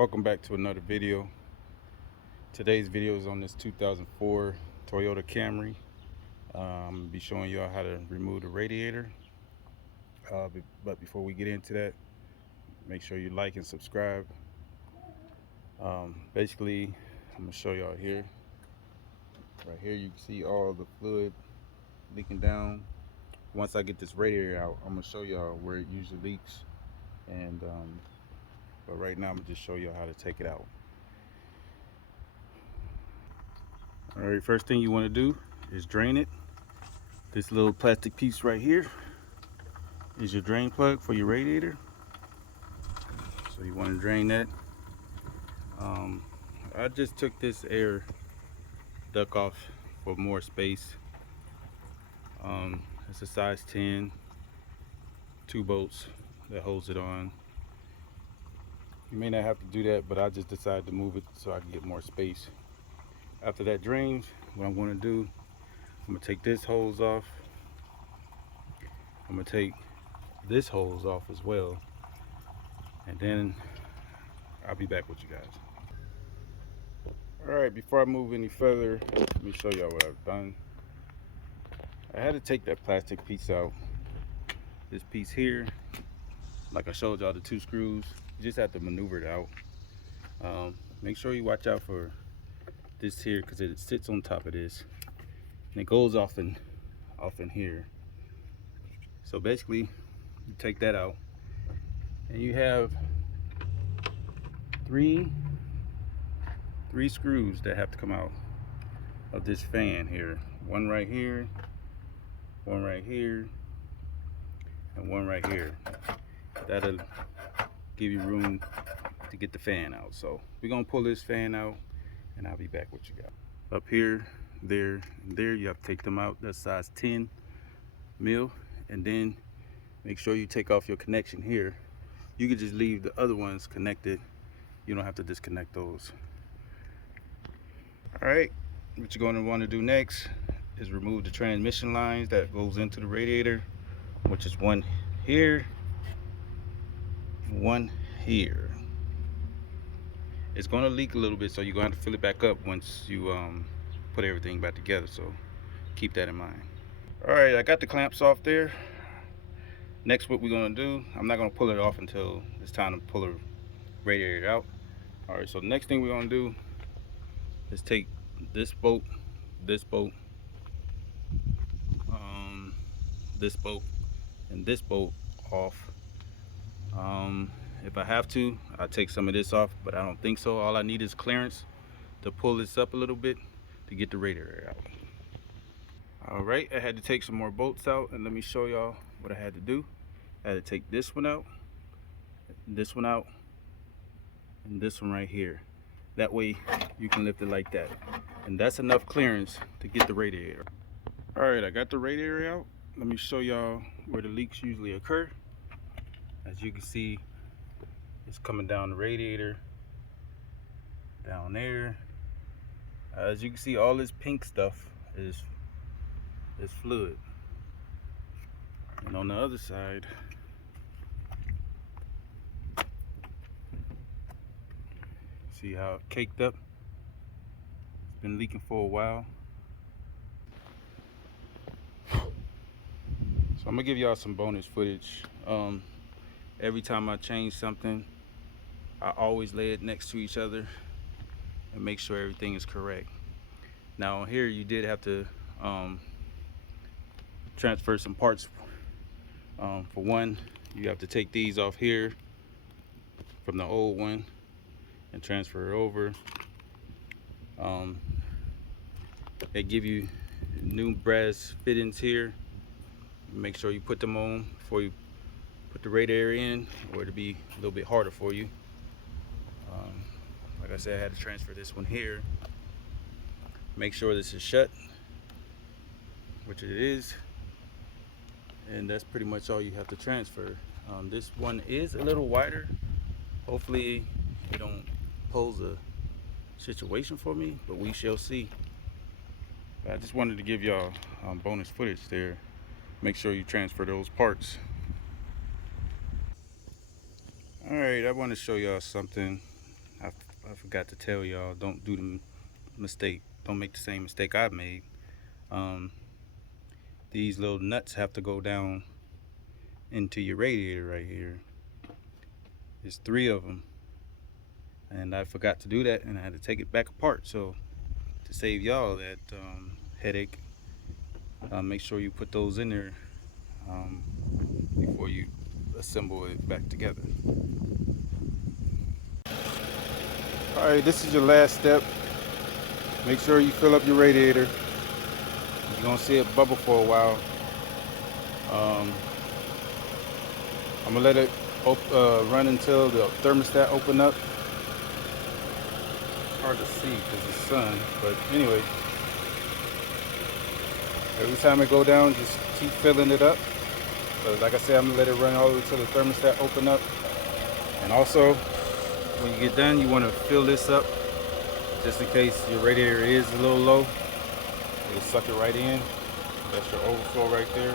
Welcome back to another video. Today's video is on this 2004 Toyota Camry. I'm going to be showing y'all how to remove the radiator. But before we get into that, make sure you like and subscribe. Basically, I'm going to show y'all here. Right here you can see all the fluid leaking down. Once I get this radiator out, I'm going to show y'all where it usually leaks. But right now I'm going to just show y'all how to take it out. Alright, first thing you want to do is drain it. This little plastic piece right here is your drain plug for your radiator. So you want to drain that. I just took this air duct off for more space. It's a size 10, 2 bolts that holds it on. You may not have to do that, but I just decided to move it so I can get more space. After that drains, what I'm going to do, I'm going to take this hose off. I'm going to take this hose off as well. And then I'll be back with you guys. Alright, before I move any further, let me show y'all what I've done. I had to take that plastic piece out. This piece here, like I showed y'all, the 2 screws, you just have to maneuver it out. Make sure you watch out for this here because it sits on top of this. And it goes off in here. So basically, you take that out. And you have three screws that have to come out of this fan here. One right here, one right here, and one right here. That'll give you room to get the fan out. So we're gonna pull this fan out and I'll be back with you guys. Up here, there, and there, you have to take them out. That's size 10 mil. And then make sure you take off your connection here. You can just leave the other ones connected. You don't have to disconnect those. All right, what you're going to want to do next is remove the transmission lines that goes into the radiator, which is one here, one here. It's going to leak a little bit, so you're going to have to fill it back up once you put everything back together, so keep that in mind. All right, I got the clamps off there. Next, what we're going to do, I'm not going to pull it off until it's time to pull the radiator out. All right, so the next thing we're going to do is take this bolt, this bolt, this bolt, and this bolt off. If I have to, I'll take some of this off, but I don't think so. All I need is clearance to pull this up a little bit to get the radiator out. All right, I had to take some more bolts out, and let me show y'all what I had to do. I had to take this one out, and this one right here. That way you can lift it like that. And that's enough clearance to get the radiator. All right, I got the radiator out. Let me show y'all where the leaks usually occur. As you can see, it's coming down the radiator, down there. As you can see, all this pink stuff is fluid. And on the other side, see how it caked up? It's been leaking for a while. So I'm gonna give y'all some bonus footage. Every time I change something, I always lay it next to each other and make sure everything is correct. Now here you did have to transfer some parts. For one, you have to take these off here from the old one and transfer it over. They give you new brass fittings here. Make sure you put them on before you put the radiator in, or it'll be a little bit harder for you. Like I said, I had to transfer this one here. Make sure this is shut, which it is. And that's pretty much all you have to transfer. This one is a little wider. Hopefully it don't pose a situation for me, but we shall see. But I just wanted to give y'all bonus footage there. Make sure you transfer those parts. All right, I want to show y'all something. forgot to tell y'all, don't do the mistake. Don't make the same mistake I made. These little nuts have to go down into your radiator right here. There's 3 of them, and I forgot to do that, and I had to take it back apart. So to save y'all that headache, make sure you put those in there before you assemble it back together. Alright, this is your last step. Make sure you fill up your radiator. You're gonna see it bubble for a while. I'm gonna let it run until the thermostat open up. It's hard to see because the sun, but anyway, every time it go down, just keep filling it up. So like I said, I'm gonna let it run all the way until the thermostat open up. And also, when you get done, you want to fill this up just in case your radiator is a little low. It'll suck it right in. That's your overflow right there.